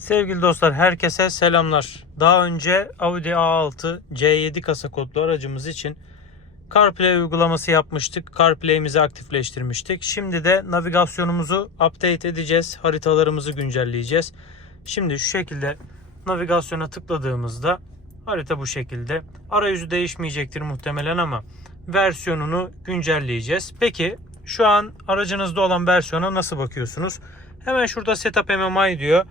Sevgili dostlar herkese selamlar. Daha önce Audi A6 C7 kasa kodlu aracımız için CarPlay uygulaması yapmıştık. CarPlay'imizi aktifleştirmiştik. Şimdi de navigasyonumuzu update edeceğiz. Haritalarımızı güncelleyeceğiz. Şimdi şu şekilde navigasyona tıkladığımızda harita bu şekilde. Arayüzü değişmeyecektir muhtemelen ama versiyonunu güncelleyeceğiz. Peki şu an aracınızda olan versiyona nasıl bakıyorsunuz? Hemen şurada Setup MMI diyor.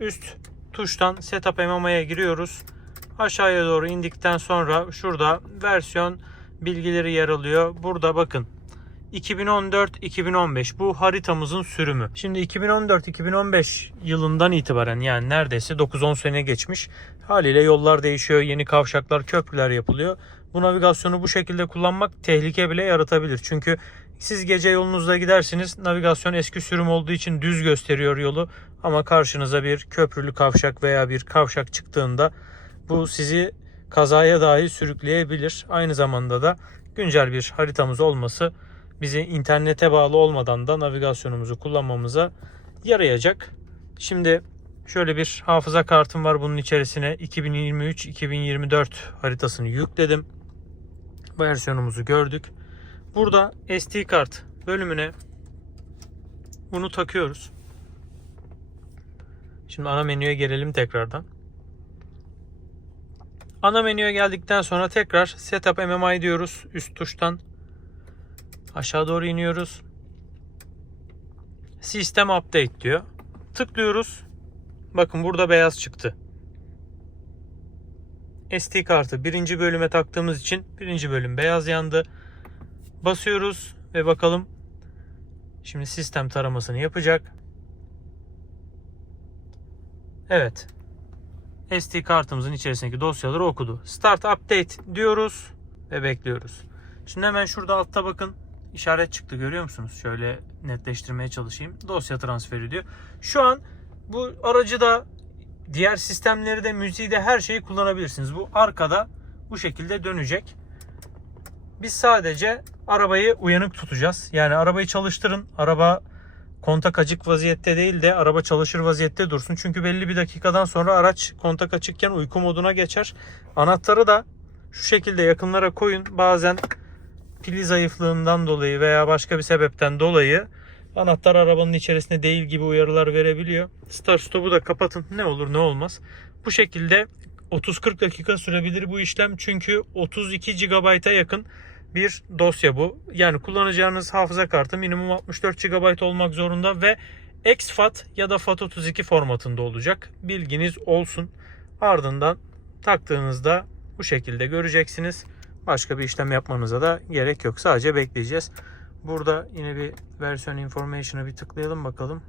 Üst tuştan Setup MMI'ye giriyoruz. Aşağıya doğru indikten sonra şurada versiyon bilgileri yer alıyor. Burada bakın 2014-2015 bu haritamızın sürümü. Şimdi 2014-2015 yılından itibaren yani neredeyse 9-10 sene geçmiş. Haliyle yollar değişiyor, yeni kavşaklar, köprüler yapılıyor. Bu navigasyonu bu şekilde kullanmak tehlike bile yaratabilir. Çünkü siz gece yolunuzda gidersiniz. Navigasyon eski sürüm olduğu için düz gösteriyor yolu. Ama karşınıza bir köprülü kavşak veya bir kavşak çıktığında bu sizi kazaya dahi sürükleyebilir. Aynı zamanda da güncel bir haritamız olması bizi internete bağlı olmadan da navigasyonumuzu kullanmamıza yarayacak. Şimdi şöyle bir hafıza kartım var bunun içerisine 2023-2024 haritasını yükledim. Versiyonumuzu gördük. Burada SD kart bölümüne bunu takıyoruz. Şimdi ana menüye gelelim tekrardan. Ana menüye geldikten sonra tekrar Setup MMI diyoruz üst tuştan. Aşağı doğru iniyoruz. System Update diyor. Tıklıyoruz. Bakın burada beyaz çıktı. SD kartı birinci bölüme taktığımız için birinci bölüm beyaz yandı. Basıyoruz ve bakalım. Şimdi sistem taramasını yapacak. Evet. SD kartımızın içerisindeki dosyaları okudu. Start Update diyoruz ve bekliyoruz. Şimdi hemen şurada altta bakın işaret çıktı görüyor musunuz? Şöyle netleştirmeye çalışayım. Dosya transferi diyor. Şu an bu aracı da diğer sistemleri de müziği de her şeyi kullanabilirsiniz. Bu arkada bu şekilde dönecek. Biz sadece arabayı uyanık tutacağız. Yani arabayı çalıştırın. Araba kontak açık vaziyette değil de araba çalışır vaziyette dursun. Çünkü belli bir dakikadan sonra araç kontak açıkken uyku moduna geçer. Anahtarı da şu şekilde yakınlara koyun. Bazen pili zayıflığından dolayı veya başka bir sebepten dolayı anahtar arabanın içerisinde değil gibi uyarılar verebiliyor. Start stop'u da kapatın. Ne olur ne olmaz. Bu şekilde 30-40 dakika sürebilir bu işlem. Çünkü 32 GB'a yakın bir dosya bu. Yani kullanacağınız hafıza kartı minimum 64 GB olmak zorunda ve exFAT ya da FAT32 formatında olacak. Bilginiz olsun. Ardından taktığınızda bu şekilde göreceksiniz. Başka bir işlem yapmanıza da gerek yok. Sadece bekleyeceğiz. Burada yine bir versiyon information'a bir tıklayalım bakalım.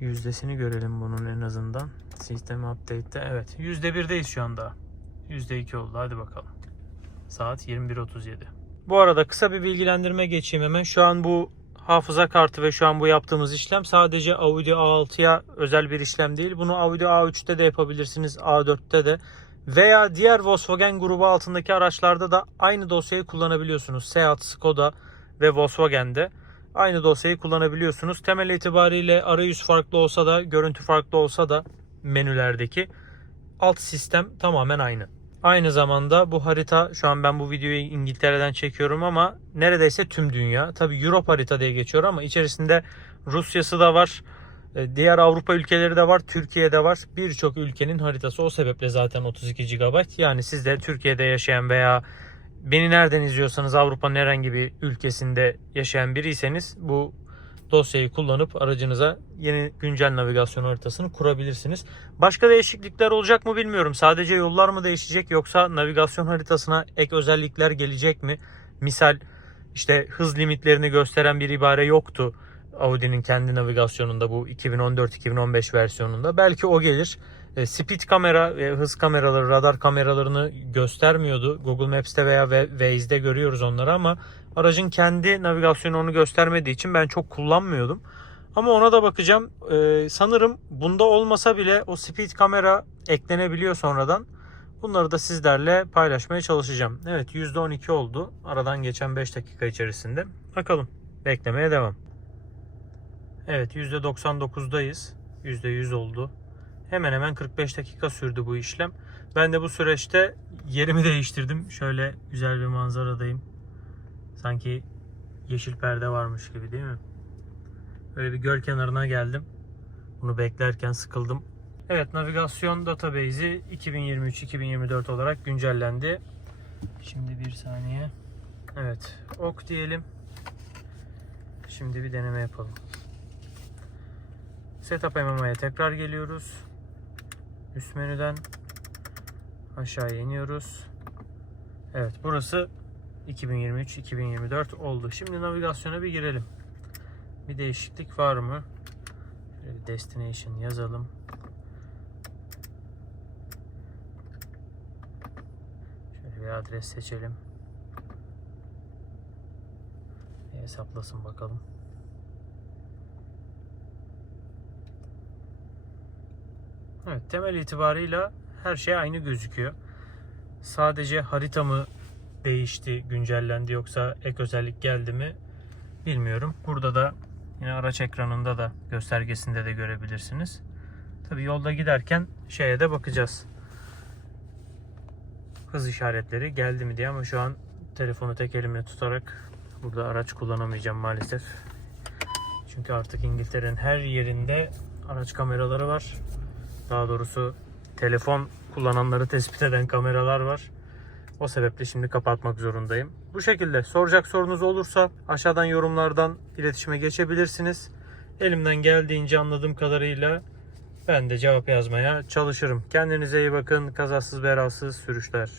Yüzdesini görelim bunun en azından. Sistem update'te. Evet. %1'deyiz şu anda. %2 oldu. Hadi bakalım. Saat 21.37. Bu arada kısa bir bilgilendirme geçeyim hemen. Şu an bu hafıza kartı ve şu an bu yaptığımız işlem sadece Audi A6'ya özel bir işlem değil. Bunu Audi A3'te de yapabilirsiniz. A4'te de. Veya diğer Volkswagen grubu altındaki araçlarda da aynı dosyayı kullanabiliyorsunuz. Seat, Skoda ve Volkswagen'de aynı dosyayı kullanabiliyorsunuz. Temel itibariyle arayüz farklı olsa da, görüntü farklı olsa da menülerdeki alt sistem tamamen aynı. Aynı zamanda bu harita şu an ben bu videoyu İngiltere'den çekiyorum ama neredeyse tüm dünya. Tabi Europe harita diye geçiyor ama içerisinde Rusya'sı da var. e, Diğer Avrupa ülkeleri de var. Türkiye'de var. Birçok ülkenin haritası o sebeple zaten 32 GB. Yani siz de Türkiye'de yaşayan veya beni nereden izliyorsanız Avrupa'nın herhangi bir ülkesinde yaşayan biriyseniz bu dosyayı kullanıp aracınıza yeni güncel navigasyon haritasını kurabilirsiniz. Başka değişiklikler olacak mı bilmiyorum. Sadece yollar mı değişecek yoksa navigasyon haritasına ek özellikler gelecek mi? Misal işte hız limitlerini gösteren bir ibare yoktu. Audi'nin kendi navigasyonunda bu 2014-2015 versiyonunda. Belki o gelir. E, Speed kamera ve hız kameraları, radar kameralarını göstermiyordu. Google Maps'te veya Wa- Waze'de görüyoruz onları ama aracın kendi navigasyonu onu göstermediği için ben çok kullanmıyordum. Ama ona da bakacağım. E, sanırım bunda olmasa bile o speed kamera eklenebiliyor sonradan. Bunları da sizlerle paylaşmaya çalışacağım. Evet %12 oldu. Aradan geçen 5 dakika içerisinde. Bakalım. Beklemeye devam. Evet %99'dayız. %100 oldu. Hemen hemen 45 dakika sürdü bu işlem. Ben de bu süreçte yerimi değiştirdim. Şöyle güzel bir manzaradayım. Sanki yeşil perde varmış gibi değil mi? Böyle bir göl kenarına geldim. Bunu beklerken sıkıldım. Evet navigasyon database'i 2023-2024 olarak güncellendi. Şimdi bir saniye. Evet ok diyelim. Şimdi bir deneme yapalım. Setup MMI'ye tekrar geliyoruz. Üst menüden aşağıya iniyoruz. Evet burası 2023-2024 oldu. Şimdi navigasyona bir girelim. Bir değişiklik var mı? Destination yazalım. Şöyle bir adres seçelim. Bir hesaplasın bakalım. Evet temel itibarıyla her şey aynı gözüküyor. Sadece harita mı değişti, güncellendi yoksa ek özellik geldi mi bilmiyorum. Burada da yine araç ekranında da göstergesinde de görebilirsiniz. Tabi yolda giderken şeye de bakacağız. Hız işaretleri geldi mi diye ama şu an telefonu tek elimle tutarak burada araç kullanamayacağım maalesef. Çünkü artık İngiltere'nin her yerinde araç kameraları var. Daha doğrusu telefon kullananları tespit eden kameralar var. O sebeple şimdi kapatmak zorundayım. Bu şekilde soracak sorunuz olursa aşağıdan yorumlardan iletişime geçebilirsiniz. Elimden geldiğince anladığım kadarıyla ben de cevap yazmaya çalışırım. Kendinize iyi bakın. Kazasız belasız sürüşler.